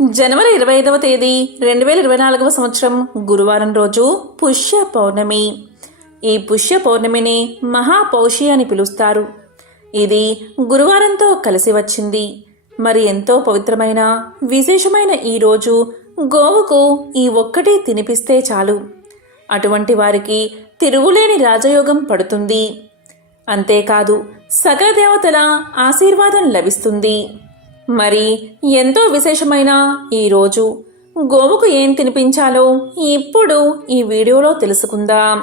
జనవరి ఇరవై ఐదవ తేదీ రెండు వేల ఇరవై నాలుగవ సంవత్సరం గురువారం రోజు పుష్య పౌర్ణమి. ఈ పుష్య పౌర్ణమిని మహాపౌషి అని పిలుస్తారు. ఇది గురువారంతో కలిసి వచ్చింది. మరి ఎంతో పవిత్రమైన విశేషమైన ఈ రోజు గోవుకు ఈ ఒక్కటి తినిపిస్తే చాలు. అటువంటి వారికి తిరుగులేని రాజయోగం పడుతుంది. అంతేకాదు సకల దేవతల ఆశీర్వాదం లభిస్తుంది. మరి ఎంతో విశేషమైన ఈరోజు గోవుకు ఏం తినిపించాలో ఇప్పుడు ఈ వీడియోలో తెలుసుకుందాం.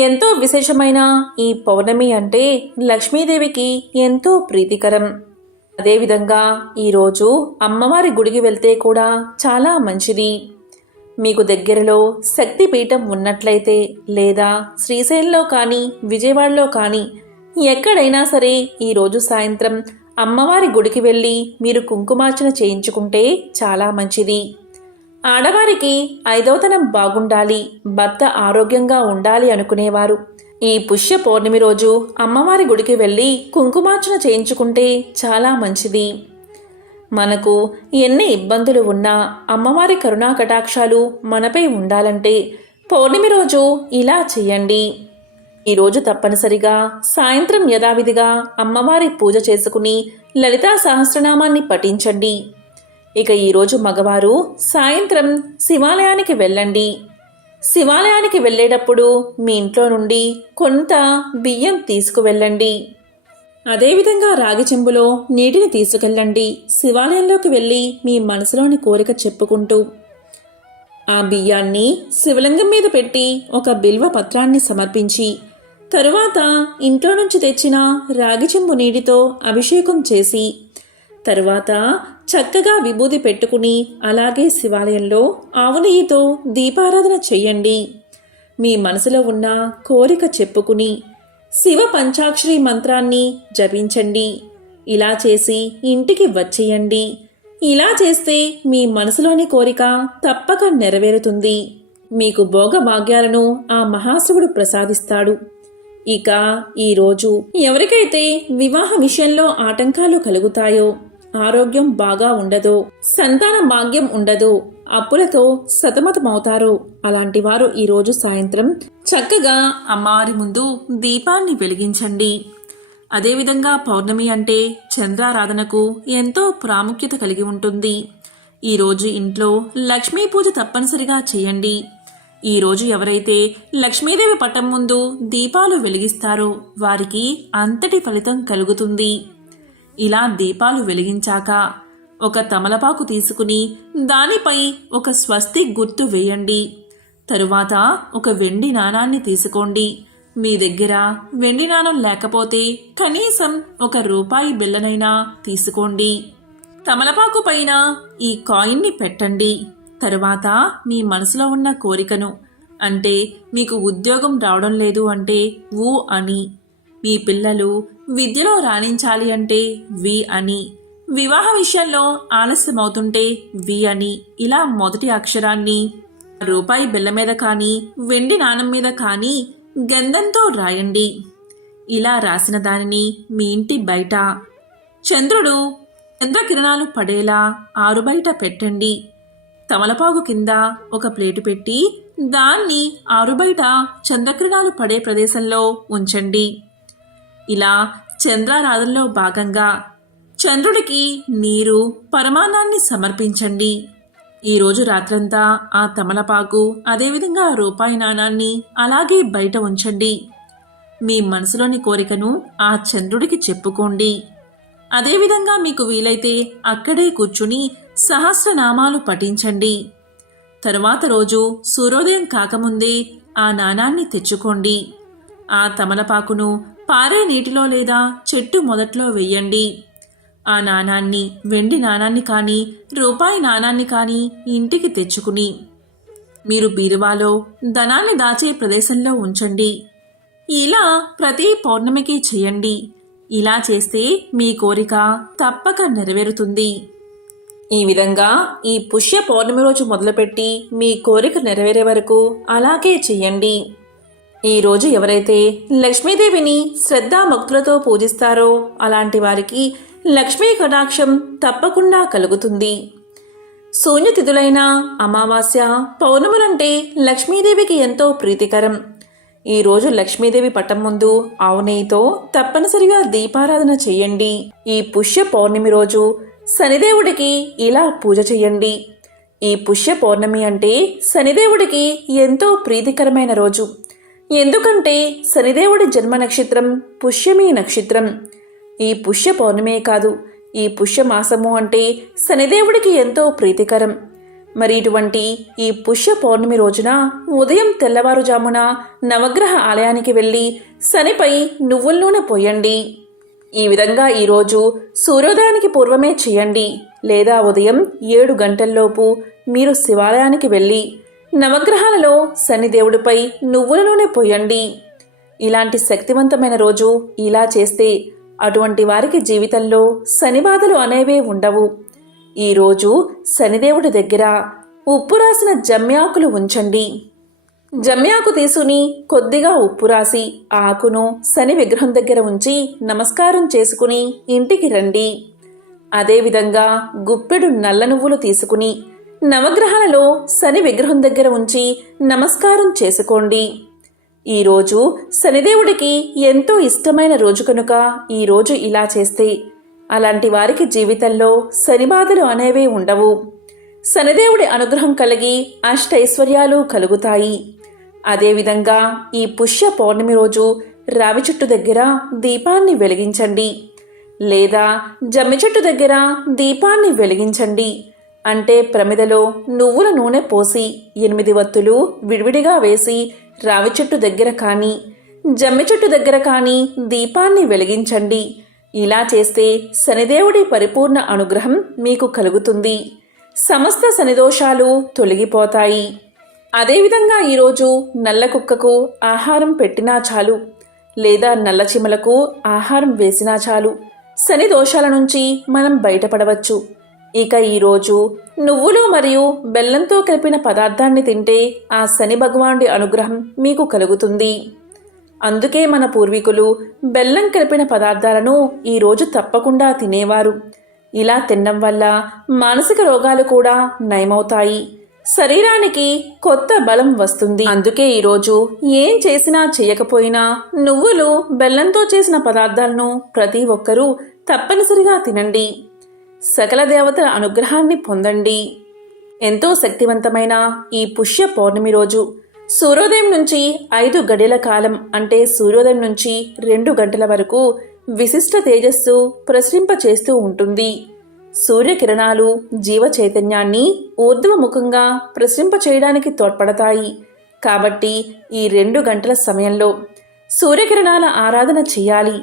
ఎంతో విశేషమైన ఈ పౌర్ణమి అంటే లక్ష్మీదేవికి ఎంతో ప్రీతికరం. అదేవిధంగా ఈరోజు అమ్మవారి గుడికి వెళ్తే కూడా చాలా మంచిది. మీకు దగ్గరలో శక్తిపీఠం ఉన్నట్లయితే లేదా శ్రీశైలంలో కానీ విజయవాడలో కానీ ఎక్కడైనా సరే ఈరోజు సాయంత్రం అమ్మవారి గుడికి వెళ్ళి మీరు కుంకుమార్చన చేయించుకుంటే చాలా మంచిది. ఆడవారికి ఐదవతనం బాగుండాలి భర్త ఆరోగ్యంగా ఉండాలి అనుకునేవారు. ఈ పుష్య పౌర్ణమి రోజు అమ్మవారి గుడికి వెళ్ళి కుంకుమార్చన చేయించుకుంటే చాలా మంచిది. మనకు ఎన్ని ఇబ్బందులు ఉన్నా అమ్మవారి కరుణా కటాక్షాలు మనపై ఉండాలంటే పౌర్ణమి రోజు ఇలా చేయండి. ఈరోజు తప్పనిసరిగా సాయంత్రం యథావిధిగా అమ్మవారి పూజ చేసుకుని లలితా సహస్రనామాన్ని పఠించండి. ఇక ఈరోజు మగవారు సాయంత్రం శివాలయానికి వెళ్ళండి. శివాలయానికి వెళ్ళేటప్పుడు మీ ఇంట్లో నుండి కొంత బియ్యం తీసుకువెళ్ళండి. అదేవిధంగా రాగి చెంబులో నీటిని తీసుకెళ్ళండి. శివాలయంలోకి వెళ్ళి మీ మనసులోని కోరిక చెప్పుకుంటూ. ఆ బియ్యాన్ని శివలింగం మీద పెట్టి ఒక బిల్వ పత్రాన్ని సమర్పించి తరువాత ఇంట్లో నుంచి తెచ్చిన రాగి చెంబు నీటితో అభిషేకం చేసి తరువాత చక్కగా విభూది పెట్టుకుని అలాగే శివాలయంలో ఆవునెయ్యితో దీపారాధన చెయ్యండి మీ మనసులో ఉన్న కోరిక చెప్పుకుని శివ పంచాక్షరి మంత్రాన్ని జపించండి. ఇలా చేసి ఇంటికి వచ్చేయండి. ఇలా చేస్తే మీ మనసులోని కోరిక తప్పక నెరవేరుతుంది. మీకు భోగభాగ్యాలను ఆ మహాశివుడు ప్రసాదిస్తాడు. ఇక ఈరోజు ఎవరికైతే వివాహ విషయంలో ఆటంకాలు కలుగుతాయో ఆరోగ్యం బాగా ఉండదో సంతాన భాగ్యం ఉండదో అప్పులతో సతమతమవుతారు. అలాంటి వారు ఈరోజు సాయంత్రం చక్కగా అమ్మవారి ముందు దీపాన్ని వెలిగించండి. అదేవిధంగా పౌర్ణమి అంటే చంద్రారాధనకు ఎంతో ప్రాముఖ్యత కలిగి ఉంటుంది. ఈరోజు ఇంట్లో లక్ష్మీ పూజ తప్పనిసరిగా చేయండి. ఈరోజు ఎవరైతే లక్ష్మీదేవి పటం ముందు దీపాలు వెలిగిస్తారో వారికి అంతటి ఫలితం కలుగుతుంది. ఇలా దీపాలు వెలిగించాక ఒక తమలపాకు తీసుకుని దానిపై ఒక స్వస్తి గుర్తు వేయండి. తరువాత ఒక వెండి నాణాన్ని తీసుకోండి. మీ దగ్గర వెండి నాణం లేకపోతే కనీసం ఒక రూపాయి బిల్లనైనా తీసుకోండి. తమలపాకు పైన ఈ కాయిన్ని పెట్టండి. తరువాత మీ మనసులో ఉన్న కోరికను అంటే మీకు ఉద్యోగం రావడం లేదు అంటే ఊ అని. మీ పిల్లలు విద్యలో రాణించాలి అంటే వి అని. వివాహ విషయంలో ఆలస్యమవుతుంటే వి అని. ఇలా మొదటి అక్షరాన్ని రూపాయి బిల్ల మీద కానీ వెండి నాణం మీద కానీ గంధంతో రాయండి. ఇలా రాసిన దానిని మీ ఇంటి బయట. చంద్రుడు చంద్రకిరణాలు పడేలా ఆరు బయట పెట్టండి. తమలపాకు కింద ఒక ప్లేటు పెట్టి దాన్ని ఆరుబయట చంద్రకిరణాలు పడే ప్రదేశంలో ఉంచండి. ఇలా చంద్రారాధనలో భాగంగా చంద్రుడికి నీరు పరమాణాన్ని సమర్పించండి. ఈరోజు రాత్రంతా ఆ తమలపాకు అదేవిధంగా రూపాయి నాణాన్ని అలాగే బయట ఉంచండి. మీ మనసులోని కోరికను ఆ చంద్రుడికి చెప్పుకోండి. అదేవిధంగా మీకు వీలైతే అక్కడే కూర్చుని సహస్రనామాలు పఠించండి. తరువాత రోజు సూర్యోదయం కాకముందే ఆ నాణాన్ని తెచ్చుకోండి. ఆ తమలపాకును పారే నీటిలో లేదా చెట్టు మొదట్లో వెయ్యండి ఆ నాణాన్ని వెండి నాణాన్ని కానీ రూపాయి నాణాన్ని కానీ ఇంటికి తెచ్చుకుని మీరు బీరువాలో ధనాన్ని దాచే ప్రదేశంలో ఉంచండి. ఇలా ప్రతి పౌర్ణమికి చేయండి. ఇలా చేస్తే మీ కోరిక తప్పక నెరవేరుతుంది. ఈ విధంగా ఈ పుష్య పౌర్ణమి రోజు మొదలుపెట్టి మీ కోరిక నెరవేరే వరకు అలాగే చెయ్యండి ఈరోజు ఎవరైతే లక్ష్మీదేవిని శ్రద్ధాభక్తులతో పూజిస్తారో అలాంటి వారికి లక్ష్మీ కటాక్షం తప్పకుండా కలుగుతుంది. శూన్యతిథులైన అమావాస్య పౌర్ణములంటే లక్ష్మీదేవికి ఎంతో ప్రీతికరం. ఈ రోజు లక్ష్మీదేవి పటం ముందు ఆవు నెయ్యితో తప్పనిసరిగా దీపారాధన చేయండి. ఈ పుష్య పౌర్ణమి రోజు శనిదేవుడికి ఇలా పూజ చేయండి ఈ పుష్య పౌర్ణమి అంటే శనిదేవుడికి ఎంతో ప్రీతికరమైన రోజు. ఎందుకంటే శనిదేవుడి జన్మ నక్షత్రం పుష్యమి నక్షత్రం. ఈ పుష్య పౌర్ణమే కాదు ఈ పుష్యమాసము అంటే శనిదేవుడికి ఎంతో ప్రీతికరం. మరి ఇటువంటి ఈ పుష్య పౌర్ణమి రోజున ఉదయం తెల్లవారుజామున నవగ్రహ ఆలయానికి వెళ్ళి శనిపై నువ్వుల నూనె పోయండి. ఈ విధంగా ఈరోజు సూర్యోదయానికి పూర్వమే చేయండి. లేదా ఉదయం ఏడు గంటల్లోపు మీరు శివాలయానికి వెళ్ళి నవగ్రహాలలో శనిదేవుడిపై నువ్వుల నూనె పోయండి. ఇలాంటి శక్తివంతమైన రోజు ఇలా చేస్తే అటువంటి వారికి జీవితంలో శని బాధలు అనేవే ఉండవు. ఈరోజు శనిదేవుడి దగ్గర ఉప్పు రాసిన జమ్యాకులు ఉంచండి. జమ్యాకు తీసుకుని కొద్దిగా ఉప్పు రాసి ఆకును శని విగ్రహం దగ్గర ఉంచి నమస్కారం చేసుకుని ఇంటికి రండి. అదేవిధంగా గుప్పెడు నల్ల నువ్వులు తీసుకుని నవగ్రహాలలో శని విగ్రహం దగ్గర ఉంచి నమస్కారం చేసుకోండి. ఈరోజు శనిదేవుడికి ఎంతో ఇష్టమైన రోజు కనుక ఈరోజు ఇలా చేస్తే అలాంటి వారికి జీవితంలో శని బాధలు అనేవే ఉండవు. శనిదేవుడి అనుగ్రహం కలిగి అష్టైశ్వర్యాలు కలుగుతాయి. అదేవిధంగా ఈ పుష్య పౌర్ణమి రోజు రావి చెట్టు దగ్గర దీపాన్ని వెలిగించండి. లేదా జమ్మి చెట్టు దగ్గర దీపాన్ని వెలిగించండి. అంటే ప్రమిదలో నువ్వుల నూనె పోసి ఎనిమిది వత్తులు విడివిడిగా వేసి రావి చెట్టు దగ్గర కానీ జమ్మి చెట్టు దగ్గర కానీ దీపాన్ని వెలిగించండి. ఇలా చేస్తే శనిదేవుడి పరిపూర్ణ అనుగ్రహం మీకు కలుగుతుంది. సమస్త శనిదోషాలు తొలగిపోతాయి. అదేవిధంగా ఈరోజు నల్ల కుక్కకు ఆహారం పెట్టినా చాలు లేదా నల్ల చిమలకు ఆహారం వేసినా చాలు. శని దోషాల నుంచి మనం బయటపడవచ్చు. ఇక ఈరోజు నువ్వులు మరియు బెల్లంతో కలిపిన పదార్థాన్ని తింటే ఆ శని భగవానుడి అనుగ్రహం మీకు కలుగుతుంది. అందుకే మన పూర్వీకులు బెల్లం కలిపిన పదార్థాలను ఈరోజు తప్పకుండా తినేవారు. ఇలా తినడం వల్ల మానసిక రోగాలు కూడా నయమవుతాయి. శరీరానికి కొత్త బలం వస్తుంది. అందుకే ఈరోజు ఏం చేసినా చేయకపోయినా నువ్వులు బెల్లంతో చేసిన పదార్థాలను ప్రతి ఒక్కరూ తప్పనిసరిగా తినండి. సకల దేవతల అనుగ్రహాన్ని పొందండి. ఎంతో శక్తివంతమైన ఈ పుష్య పౌర్ణమి రోజు సూర్యోదయం నుంచి ఐదు గడియల కాలం అంటే సూర్యోదయం నుంచి రెండు గంటల వరకు విశిష్ట తేజస్సు ప్రసరింప చేస్తూ ఉంటుంది. సూర్యకిరణాలు జీవ చైతన్యాన్ని ఊర్ధ్వముఖంగా ప్రసరింప చేయడానికి తోడ్పడతాయి. కాబట్టి ఈ రెండు గంటల సమయంలో సూర్యకిరణాల ఆరాధన చేయాలి.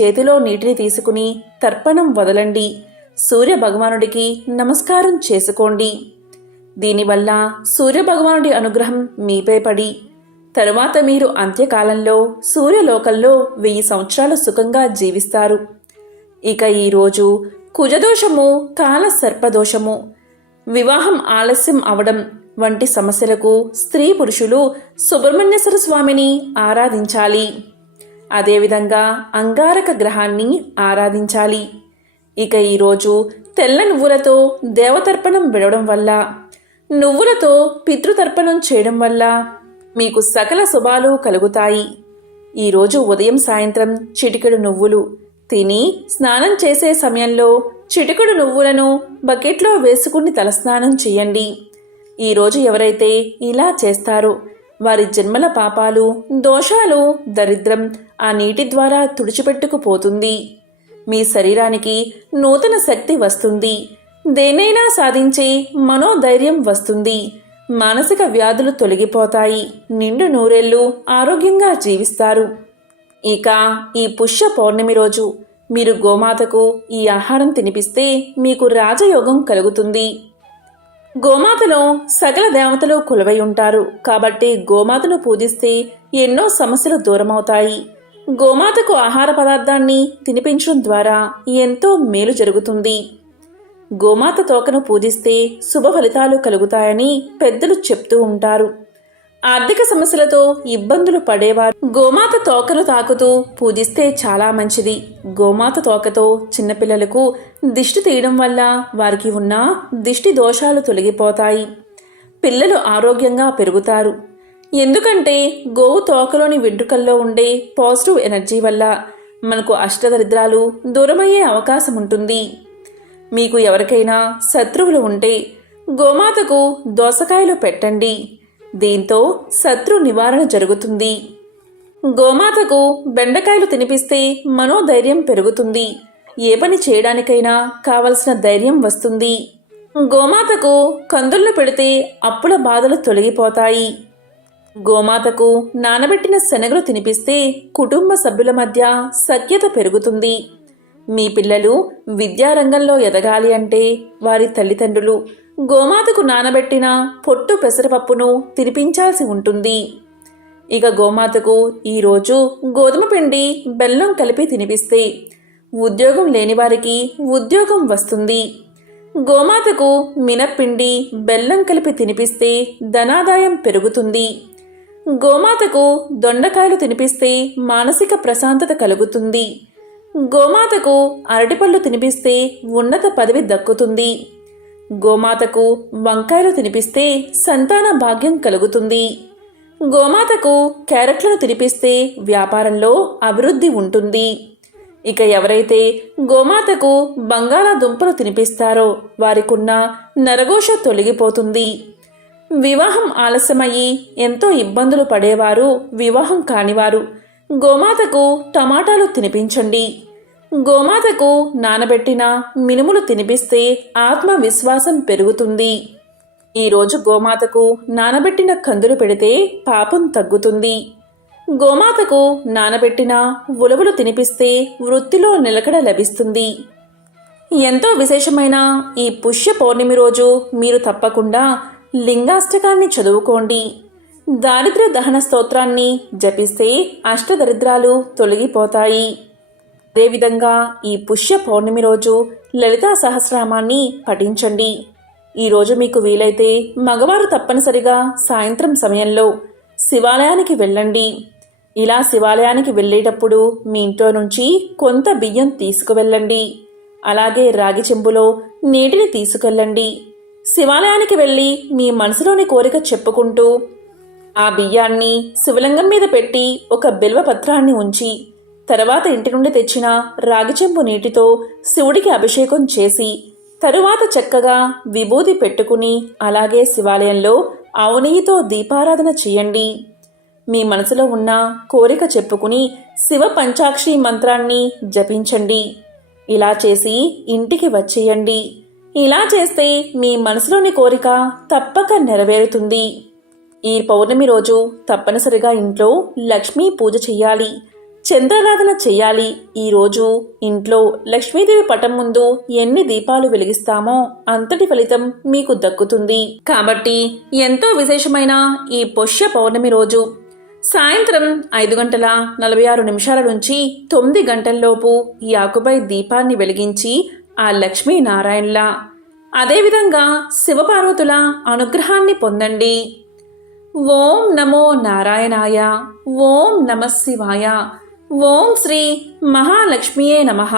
చేతిలో నీటిని తీసుకుని తర్పణం వదలండి. సూర్య భగవానుడికి నమస్కారం చేసుకోండి. దీనివల్ల సూర్యభగవానుడి అనుగ్రహం మీపై పడి తరువాత మీరు అంత్యకాలంలో సూర్యలోకంలో వెయ్యి సంవత్సరాలు సుఖంగా జీవిస్తారు. ఇక ఈరోజు కుజదోషము కాల సర్పదోషము. వివాహం ఆలస్యం అవడం వంటి సమస్యలకు స్త్రీ పురుషులు సుబ్రహ్మణ్యేశ్వర స్వామిని ఆరాధించాలి. అదేవిధంగా అంగారక గ్రహాన్ని ఆరాధించాలి. ఇక ఈరోజు తెల్ల నువ్వులతో దేవతర్పణం విడవడం వల్ల నువ్వులతో పితృతర్పణం చేయడం వల్ల మీకు సకల శుభాలు కలుగుతాయి. ఈరోజు ఉదయం సాయంత్రం చిటికెడు నువ్వులు తిని స్నానం చేసే సమయంలో చిటికుడు నువ్వులను బకెట్లో వేసుకుని తలస్నానం చేయండి. ఈరోజు ఎవరైతే ఇలా చేస్తారో వారి జన్మల పాపాలు దోషాలు దరిద్రం ఆ నీటి ద్వారా తుడిచిపెట్టుకుపోతుంది. మీ శరీరానికి నూతన శక్తి వస్తుంది. దేనైనా సాధించే మనోధైర్యం వస్తుంది. మానసిక వ్యాధులు తొలగిపోతాయి. నిండు నూరేళ్ళు ఆరోగ్యంగా జీవిస్తారు. ఇక ఈ పుష్య పౌర్ణమి రోజు మీరు గోమాతకు ఈ ఆహారం తినిపిస్తే మీకు రాజయోగం కలుగుతుంది. గోమాతలో సకల దేవతలు కొలువై ఉంటారు. కాబట్టి గోమాతను పూజిస్తే ఎన్నో సమస్యలు దూరమవుతాయి. గోమాతకు ఆహార పదార్థాన్ని తినిపించడం ద్వారా ఎంతో మేలు జరుగుతుంది. గోమాత తోకను పూజిస్తే శుభ ఫలితాలు కలుగుతాయని పెద్దలు చెప్తూ ఉంటారు. ఆర్థిక సమస్యలతో ఇబ్బందులు పడేవారు. గోమాత తోకను తాకుతూ పూజిస్తే చాలా మంచిది. గోమాత తోకతో చిన్నపిల్లలకు దిష్టి తీయడం వల్ల వారికి ఉన్న దిష్టి దోషాలు తొలగిపోతాయి. పిల్లలు ఆరోగ్యంగా పెరుగుతారు. ఎందుకంటే గోవు తోకలోని వెంట్రుకల్లో ఉండే పాజిటివ్ ఎనర్జీ వల్ల మనకు అష్టదరిద్రాలు దూరమయ్యే అవకాశం ఉంటుంది. మీకు ఎవరికైనా శత్రువులు ఉంటే గోమాతకు దోసకాయలు పెట్టండి. దీంతో శత్రు నివారణ జరుగుతుంది. గోమాతకు బెండకాయలు తినిపిస్తే మనోధైర్యం పెరుగుతుంది. ఏ పని చేయడానికైనా కావలసిన ధైర్యం వస్తుంది. గోమాతకు కందుళ్ళు పెడితే అప్పుల బాధలు తొలగిపోతాయి. గోమాతకు నానబెట్టిన శనగలు తినిపిస్తే కుటుంబ సభ్యుల మధ్య సఖ్యత పెరుగుతుంది. మీ పిల్లలు విద్యారంగంలో ఎదగాలి అంటే వారి తల్లిదండ్రులు గోమాతకు నానబెట్టిన పొట్టు పెసరపప్పును తినిపించాల్సి ఉంటుంది. ఇక గోమాతకు ఈరోజు గోధుమ పిండి బెల్లం కలిపి తినిపిస్తే ఉద్యోగం లేని వారికి ఉద్యోగం వస్తుంది. గోమాతకు మినప్పిండి బెల్లం కలిపి తినిపిస్తే ధనాదాయం పెరుగుతుంది. గోమాతకు దొండకాయలు తినిపిస్తే మానసిక ప్రశాంతత కలుగుతుంది. గోమాతకు అరటిపళ్ళు తినిపిస్తే ఉన్నత పదవి దక్కుతుంది. గోమాతకు వంకాయలు తినిపిస్తే సంతాన భాగ్యం కలుగుతుంది. గోమాతకు క్యారెట్లను తినిపిస్తే వ్యాపారంలో అభివృద్ధి ఉంటుంది. ఇక ఎవరైతే గోమాతకు బంగాళాదుంపలు తినిపిస్తారో వారికున్న నరఘోష తొలగిపోతుంది. వివాహం ఆలస్యమయ్యి ఎంతో ఇబ్బందులు పడేవారు వివాహం కానివారు. గోమాతకు టమాటాలు తినిపించండి. గోమాతకు నానబెట్టిన మినుములు తినిపిస్తే ఆత్మవిశ్వాసం పెరుగుతుంది. ఈరోజు గోమాతకు నానబెట్టిన కందులు పెడితే పాపం తగ్గుతుంది. గోమాతకు నానబెట్టిన ఉలవలు తినిపిస్తే వృత్తిలో నిలకడ లభిస్తుంది. ఎంతో విశేషమైన ఈ పుష్య పౌర్ణమి రోజు మీరు తప్పకుండా లింగాష్టకాన్ని చదువుకోండి. దారిద్ర దహన స్తోత్రాన్ని జపిస్తే అష్టదరిద్రాలు తొలగిపోతాయి. అదేవిధంగా ఈ పుష్య పౌర్ణమి రోజు లలితా సహస్రనామాన్ని పఠించండి. ఈరోజు మీకు వీలైతే మగవారు తప్పనిసరిగా సాయంత్రం సమయంలో శివాలయానికి వెళ్ళండి. ఇలా శివాలయానికి వెళ్ళేటప్పుడు మీ ఇంట్లో నుంచి కొంత బియ్యం తీసుకువెళ్ళండి. అలాగే రాగి చెంబులో నీటిని తీసుకెళ్ళండి. శివాలయానికి వెళ్ళి మీ మనసులోని కోరిక చెప్పుకుంటూ ఆ బియ్యాన్ని శివలింగం మీద పెట్టి ఒక బిల్వ పత్రాన్ని ఉంచి తర్వాత ఇంటి నుండి తెచ్చిన రాగి చెంబు నీటితో శివుడికి అభిషేకం చేసి తరువాత చక్కగా విభూది పెట్టుకుని అలాగే శివాలయంలో ఆవు నెయ్యితో దీపారాధన చేయండి. మీ మనసులో ఉన్న కోరిక చెప్పుకుని శివ పంచాక్షి మంత్రాన్ని జపించండి. ఇలా చేసి ఇంటికి వచ్చేయండి. ఇలా చేస్తే మీ మనసులోని కోరిక తప్పక నెరవేరుతుంది. ఈ పౌర్ణమి రోజు తప్పనిసరిగా ఇంట్లో లక్ష్మీ పూజ చెయ్యాలి చంద్రారాధన చెయ్యాలి. ఈరోజు ఇంట్లో లక్ష్మీదేవి పటం ముందు ఎన్ని దీపాలు వెలిగిస్తామో అంతటి ఫలితం మీకు దక్కుతుంది. కాబట్టి ఎంతో విశేషమైన ఈ పుష్య పౌర్ణమి రోజు. సాయంత్రం ఐదు గంటల నలభై ఆరు నిమిషాల నుంచి తొమ్మిది గంటల్లోపు ఈ ఆకుపై దీపాన్ని వెలిగించి ఆ లక్ష్మీనారాయణలా అదేవిధంగా శివపార్వతుల అనుగ్రహాన్ని పొందండి. ఓం నమో నారాయణాయ ఓం నమ శివాయ ఓం శ్రీ మహాలక్ష్మియే నమః